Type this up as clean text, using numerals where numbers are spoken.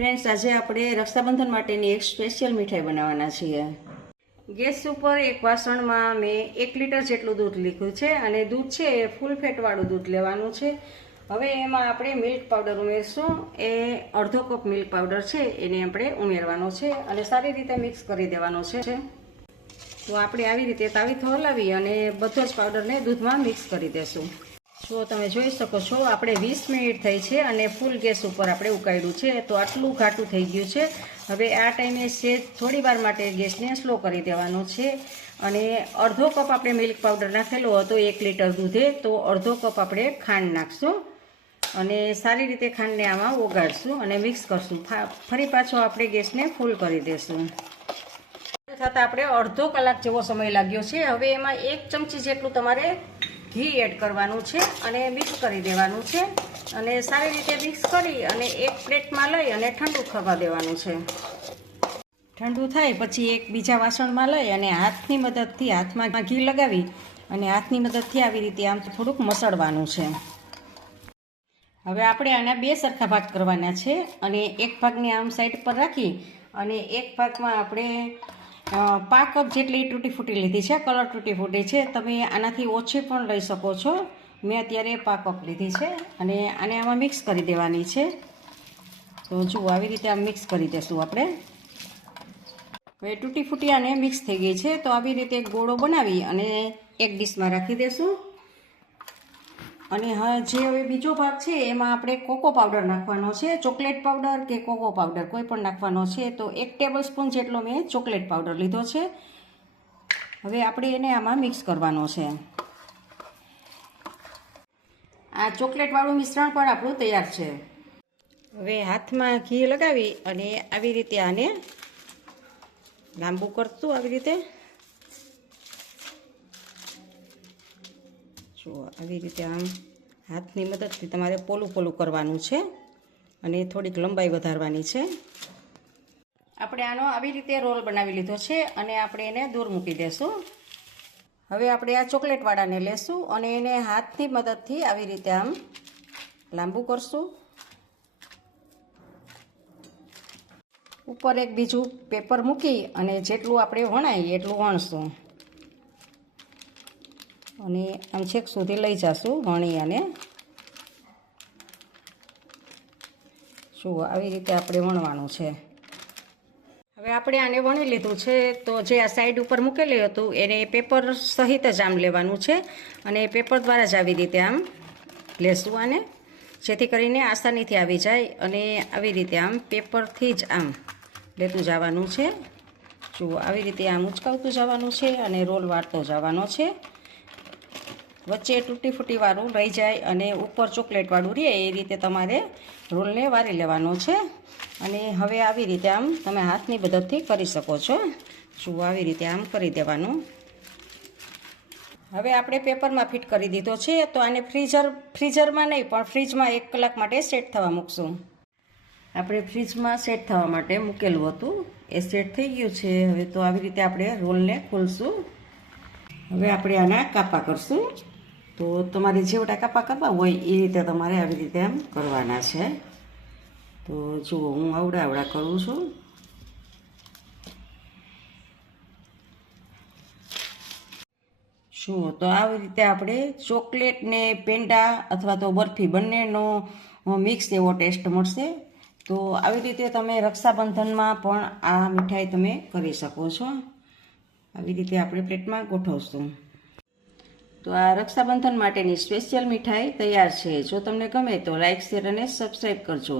Friends, આજે આપણે રક્ષાબંધન માટેની એક સ્પેશિયલ મીઠાઈ બનાવવાના છીએ. ગેસ ઉપર એક વાસણમાં મેં 1 લીટર જેટલું દૂધ લીધું છે અને દૂધ છે એ ફૂલ ફેટવાળું દૂધ લેવાનું છે. હવે એમાં આપણે મિલ્ક પાવડર ઉમેરશું. એ અડધો કપ મિલ્ક પાવડર છે એને આપણે ઉમેરવાનો છે અને સારી રીતે મિક્સ કરી દેવાનો છે. તો આપણે આવી રીતે તાવીથો હલાવી અને બધો જ પાવડરને દૂધમાં મિક્સ કરી દેશું. જો તમે જોઈ શકો છો, આપણે 20 મિનિટ થઈ છે અને ફૂલ ગેસ ઉપર આપણે ઉકાળ્યું છે. તો આટલું ઘાટું થઈ ગયું છે. હવે આ ટાઈમે થોડી વાર માટે ગેસને સ્લો કરી દેવાનો છે અને અડધો કપ આપણે મિલ્ક પાવડર નાખેલો હતો 1 લીટર દૂધે, તો અડધો કપ આપણે ખાંડ નાખશું અને સારી રીતે ખાંડને આમાં ઓગાળશું અને મિક્સ કરશું. ફરી પાછો આપણે ગેસને ફૂલ કરી દેશું. થતાં આપણે અડધો કલાક જેવો સમય લાગ્યો છે. હવે એમાં 1 ચમચી જેટલું તમારે ઘી એડ કરવાનું છે અને મિક્સ કરી દેવાનું છે અને સારી રીતે મિક્સ કરી અને એક પ્લેટમાં લઈ અને ઠંડુ થવા દેવાનું છે. ઠંડુ થાય પછી એક બીજા વાસણમાં લઈ અને હાથની મદદથી હાથમાં ઘી લગાવી અને હાથની મદદથી આવી રીતે આમ થોડુંક મસળવાનું છે. હવે આપણે આના 2 સરખા ભાગ કરવાના છે અને એક ભાગને આમ સાઈડ પર રાખી અને એક ભાગમાં આપણે 5 કપ જેટલી તૂટી ફૂટી લીધી છે. કલર તૂટી ફૂટી છે, તમે આનાથી ઓછી પણ લઈ શકો છો. મેં અત્યારે 5 કપ લીધી છે અને આને આમાં મિક્સ કરી દેવાની છે. તો જુઓ, આવી રીતે આમ મિક્સ કરી દેશું આપણે. હવે તૂટી ફૂટી આને મિક્સ થઈ ગઈ છે. તો આવી રીતે ગોળો બનાવી અને એક ડીશમાં રાખી દેશું. અને હવે બીજો ભાગ છે એમાં આપણે કોકો પાવડર નાખવાનો છે. ચોકલેટ પાવડર કે કોકો પાવડર કોઈ પણ નાખવાનો છે. તો 1 ટેબલ સ્પૂન જેટલો મેં ચોકલેટ પાવડર લીધો છે. હવે આપણે એને આમાં મિક્સ કરવાનો છે. આ ચોકલેટવાળું મિશ્રણ પણ આપણું તૈયાર છે. હવે હાથમાં ઘી લગાવી અને આવી રીતે આને લાંબુ કરતું આવી રીતે જો આવી રીતે આમ હાથની મદદથી તમારે પોલું પોલું કરવાનું છે અને થોડીક લંબાઈ વધારવાની છે. આપણે આનો આવી રીતે રોલ બનાવી લીધો છે અને આપણે એને દૂર મૂકી દેશું. હવે આપણે આ ચોકલેટવાળાને લેશું અને એને હાથની મદદથી આવી રીતે આમ લાંબુ કરશું. ઉપર એક બીજું પેપર મૂકી અને જેટલું આપણે વણાય એટલું વણશું અને આમ છેક સુધી લઈ જશું વણી. અને જુઓ, આવી રીતે આપણે વણવાનું છે. હવે આપણે આને વણી લીધું છે. તો જે આ સાઈડ ઉપર મૂકેલું હતું એને પેપર સહિત જ આમ લેવાનું છે અને પેપર દ્વારા જ આવી રીતે આમ લેશું આને, જેથી કરીને આસાનીથી આવી જાય. અને આવી રીતે આમ પેપરથી જ આમ લેતું જવાનું છે. જુઓ, આવી રીતે આમ ઉચકાવતું જવાનું છે અને રોલ વાળતો જવાનો છે. વચ્ચે તૂટી ફૂટીવાળું રહી જાય અને ઉપર ચોકલેટવાળું રહે એ રીતે તમારે રોલને વારી લેવાનો છે. અને હવે આવી રીતે આમ તમે હાથની મદદથી કરી શકો છો. જુઓ, આવી રીતે આમ કરી દેવાનું. હવે આપણે પેપરમાં ફિટ કરી દીધો છે. તો આને ફ્રીઝરમાં નહીં પણ ફ્રીજમાં 1 કલાક માટે સેટ થવા મૂકશું. આપણે ફ્રીજમાં સેટ થવા માટે મૂકેલું હતું, એ સેટ થઈ ગયું છે. હવે તો આવી રીતે આપણે રોલને ખોલશું. હવે આપણે આના કાપા કરશું. તો તમારે જેવડા કાપા કરવા હોય એ રીતે તમારે આવી રીતે આમ કરવાના છે. તો જુઓ, હું આવડા કરું છું. શું તો આવી રીતે આપણે ચોકલેટ ને પેંડા અથવા તો બરફી બંનેનો મિક્સ એવો ટેસ્ટ મળશે. તો આવી રીતે તમે રક્ષાબંધનમાં પણ આ મીઠાઈ તમે કરી શકો છો. આવી રીતે આપણે પ્લેટમાં ગોઠવશું. તો આ રક્ષાબંધન માટેની સ્પેશિયલ મીઠાઈ તૈયાર છે. જો તમને ગમે તો લાઈક, શેર અને સબસ્ક્રાઈબ કરજો.